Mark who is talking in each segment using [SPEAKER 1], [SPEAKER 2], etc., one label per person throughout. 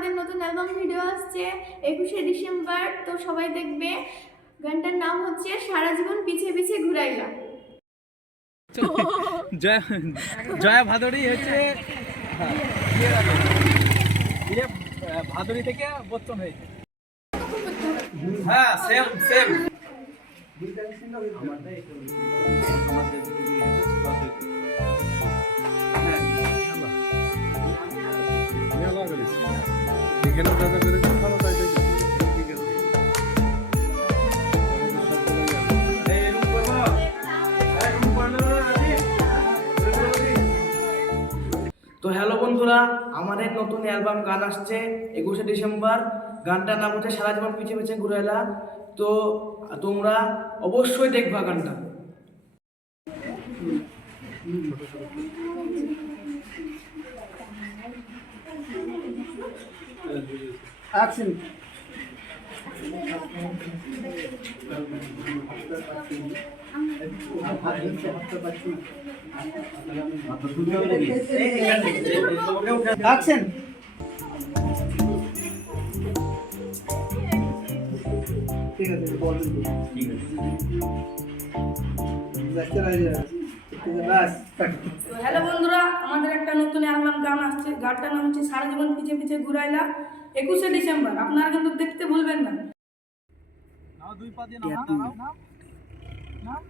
[SPEAKER 1] আমাদের নতুন album video আসছে একুশে ডিসেম্বর তো সবাই দেখবে। গানটার নাম হচ্ছে সারা জীবন পিছে পিছে ঘুরাইলা।
[SPEAKER 2] জয়া জয়া ভাদুরী হচ্ছে হ্যাঁ, ইয়ে ভাদুরী থেকে বচ্চন হয়েছে। হ্যাঁ সেম সেম
[SPEAKER 3] করেছে ভালো তাই।
[SPEAKER 4] তো হ্যালো বন্ধুরা আমাদের নতুন অ্যালবাম গান আসছে একুশে ডিসেম্বর। গানটার নাম হচ্ছে সারা জীবন পিছিয়ে পিছিয়ে ঘুরে এলা তো তোমরা অবশ্যই দেখবা গানটা। অ্যাকশন অ্যাকশন ঠিক আছে বলুন ঠিক আছে।
[SPEAKER 5] লেকচার আইয়া তো হ্যালো বন্ধুরা আমাদের একটা নতুন অ্যালবাম গান আসছে। গানটার নাম হচ্ছে সারা জীবন পিছে পিছে ঘুরাইলা। একুশে ডিসেম্বর আপনারা কিন্তু দেখতে ভুলবেন না।
[SPEAKER 2] নাও দুই পা দিয়ে নাও নাও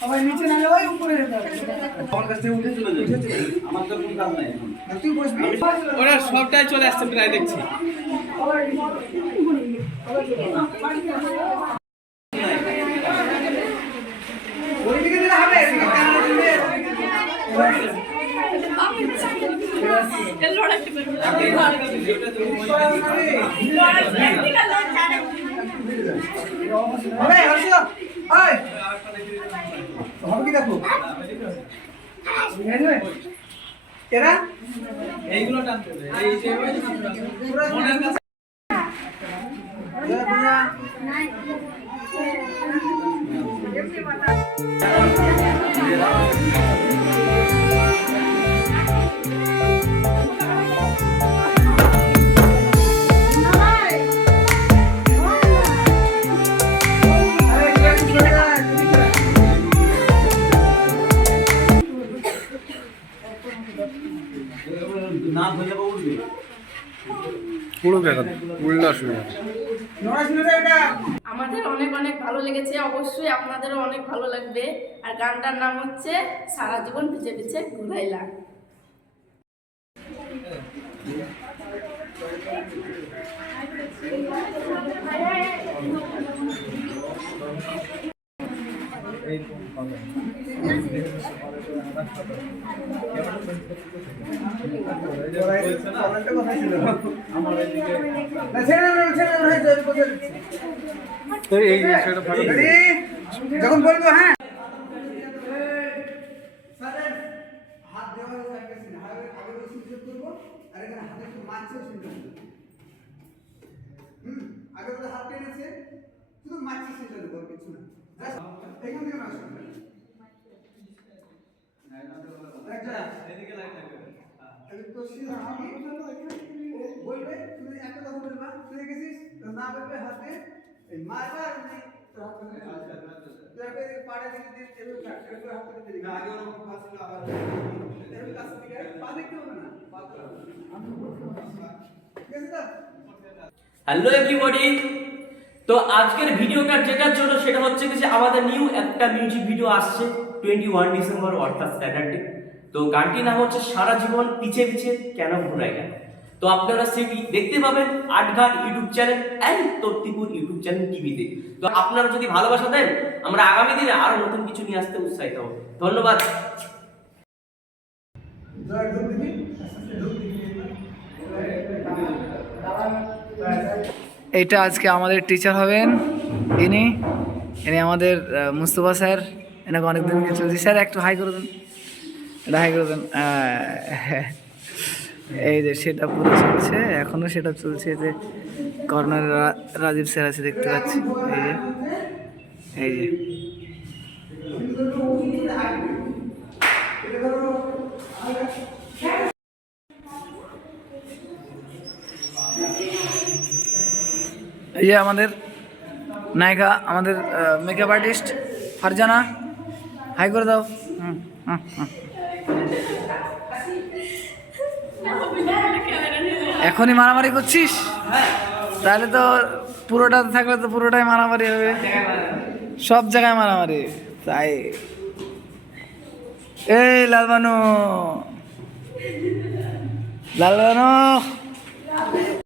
[SPEAKER 4] সবাই নিচে উপরে
[SPEAKER 2] ওরা সবটাই চলে আসছে প্রায় দেখছি।
[SPEAKER 4] হবে কি দেখো এরা
[SPEAKER 2] এইগুলো হবে এই যে মনের কাছে না ধরলে বা উঠবে
[SPEAKER 3] পুরো দেখা উল্টা শুনে
[SPEAKER 4] শুনে
[SPEAKER 5] আমাদের অনেক অনেক ভালো লেগেছে অবশ্যই আপনাদেরও অনেক ভালো লাগবে। আর গানটার নাম হচ্ছে সারা জীবন পিছে পিছে ঘুরাইলা।
[SPEAKER 3] এই
[SPEAKER 4] যখন বলব হ্যাঁ আর এখানে হাতে একটু মারছে হুম আগে হাত টেনেছে শুধু মারছে আর কিছু না ব্যাস, এখান থেকে মার শুনবে একটা
[SPEAKER 2] এদিকে লাইট লাগবে
[SPEAKER 4] আমি তো সিধা আমি ও বলবে তুমি একটা কথা বলবা তুই গেছিস না বলবে হাতে মারবা
[SPEAKER 6] হ্যালো এভরিবডি তো আজকের ভিডিওটা যেটার জন্য সেটা হচ্ছে যে আমাদের নিউ একটা মিউজিক ভিডিও আসছে টোয়েন্টি ওয়ান ডিসেম্বর অর্থাৎ স্যাটারডে তো গানটির নাম হচ্ছে সারা জীবন পিছে পিছে কেন ঘুরাই গেল তো আপনারা সেটি দেখতে পাবেন আটঘাট YouTube channel and Tattipur YouTube channel টিভিতে তো। আপনারা যদি ভালোবাসা দেন, আমরা আগামী দিনে আরও নতুন কিছু নিয়ে আসতে উৎসাহিত হব। ধন্যবাদ।
[SPEAKER 7] এটা আজকে আমাদের টিচার হবেন। ইনি ইনি আমাদের মুস্তফা স্যার। এনাকে অনেকদিন চলছি। স্যার, একটু হাই করে দেন। এটা হাই করে দেন। এই যে সেটা পুরো চলছে। এখনও সেটা চলছে যে কর্নার রাজীব স্যার আছে দেখতে পাচ্ছি। এই যে এই যে। এই যে আমাদের নায়িকা, আমাদের মেকআপ আর্টিস্ট ফারজানা। হাই করে দাও। এখনই মারামারি করছিস? তাহলে তো পুরোটা থাকলে তো পুরোটাই মারামারি হবে। সব জায়গায় মারামারি। তাই। এই লালবানু। লালবানু।